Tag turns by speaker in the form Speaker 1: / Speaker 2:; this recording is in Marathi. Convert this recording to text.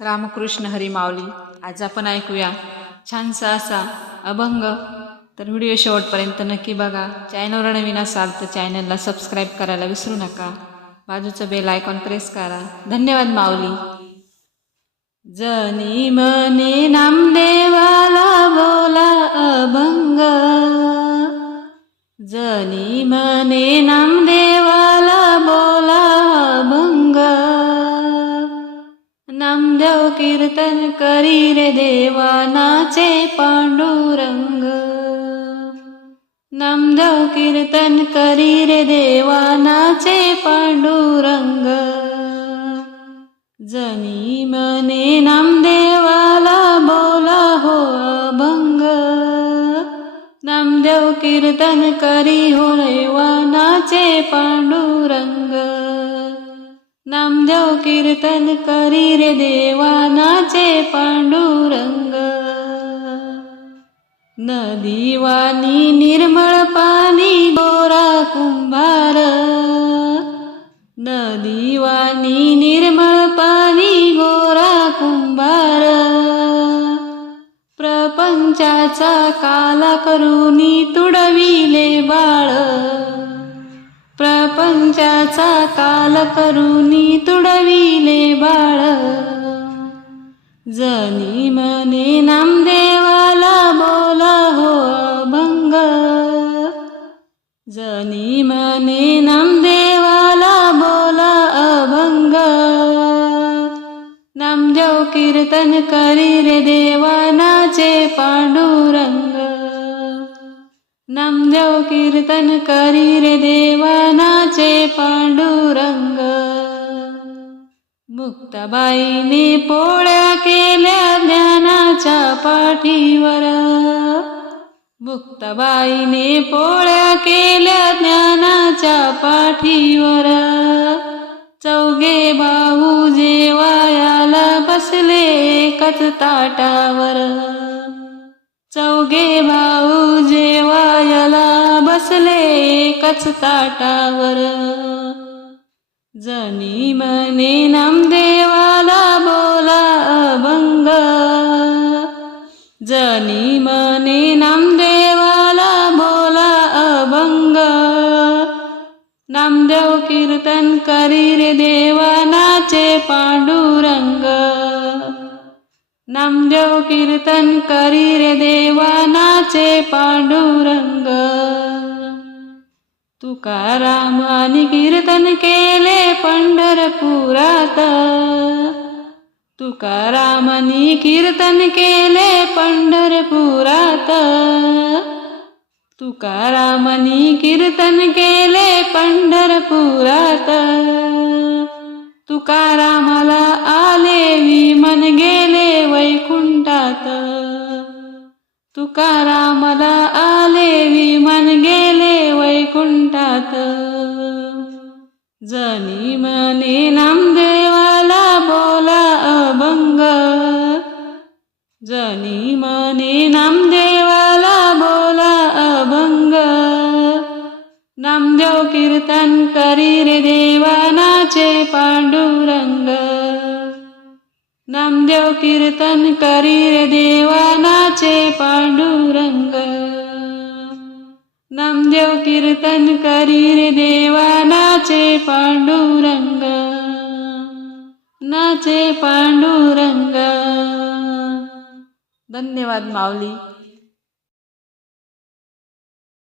Speaker 1: रामकृष्ण हरी माऊली. आज आपण ऐकूया छानसा असा अभंग. तर व्हिडिओ शेवटपर्यंत नक्की बघा. चॅनलवर नवीन असाल तर चॅनलला सबस्क्राईब करायला विसरू नका. बाजूचं बेल आयकॉन प्रेस करा. धन्यवाद माऊली. जनी मने नामदेवाला बोला अभंग. जनी मने नामदेवाला कीर्तन करी रे देवा नाचे पांडुरंग. नामदेव कीर्तन करी रे देवा नाचे पांडुरंग. जनी मने नामदेवाला बोला हो अभंग. नामदेव कीर्तन करी हो रेवा नाचे पांडुरंग. नामदेव कीर्तन करी रे देवानाचे पांडुरंग. नदीवानी निर्मळ पाणी गोरा कुंभार. नदीवानी निर्मळ पाणी गोरा कुंभार. प्रपंचाचा काला करुनी तुडविले बाळ. प्रपंचाचा काल करुनी तुडविले बाळ. जनी मने नामदेवाला बोला हो अभंग. जनी मने नामदेवाला बोला अभंग. नामदेव कीर्तन करी रे देवानाचे पांडुरंग कीर्तन करी रे देवानाचे पांडुरंग. मुक्ताबाईने पोळ्या केल्या ज्ञानाच्या पाठीवर. मुक्ताबाईने पोळ्या केल्या ज्ञानाच्या पाठीवर. चौघे भाऊ जेवायाला बसले एकच ताटावर. चौघे भाऊ बसले एकच ताटावर. जनी मने नामदेवाला बोला अभंग. जनी मने नामदेवाला बोला अभंग. नामदेव कीर्तन करी रे देवा नाचे पांडुरंग. नामदेव कीर्तन करी रे देवा नाचे पांडुरंग. तुकारामानी कीर्तन केले पंढरपुरात. तुकारामानी कीर्तन केले पंढरपुरात. तुकारामानी कीर्तन केले पंढरपुरात. तुकारामाला आले विमन गेले वैकुंठात. तुकारामाला नामदेवाला बोला अभंग. नामदेव कीर्तन करी रे देवानाचे पांडुरंग. नामदेव कीर्तन करी रे देवानाचे पांडुरंग. नामदेव कीर्तन करी रे देवानाचे पांडुरंग. नाचे पांडुरंग. धन्यवाद माऊली.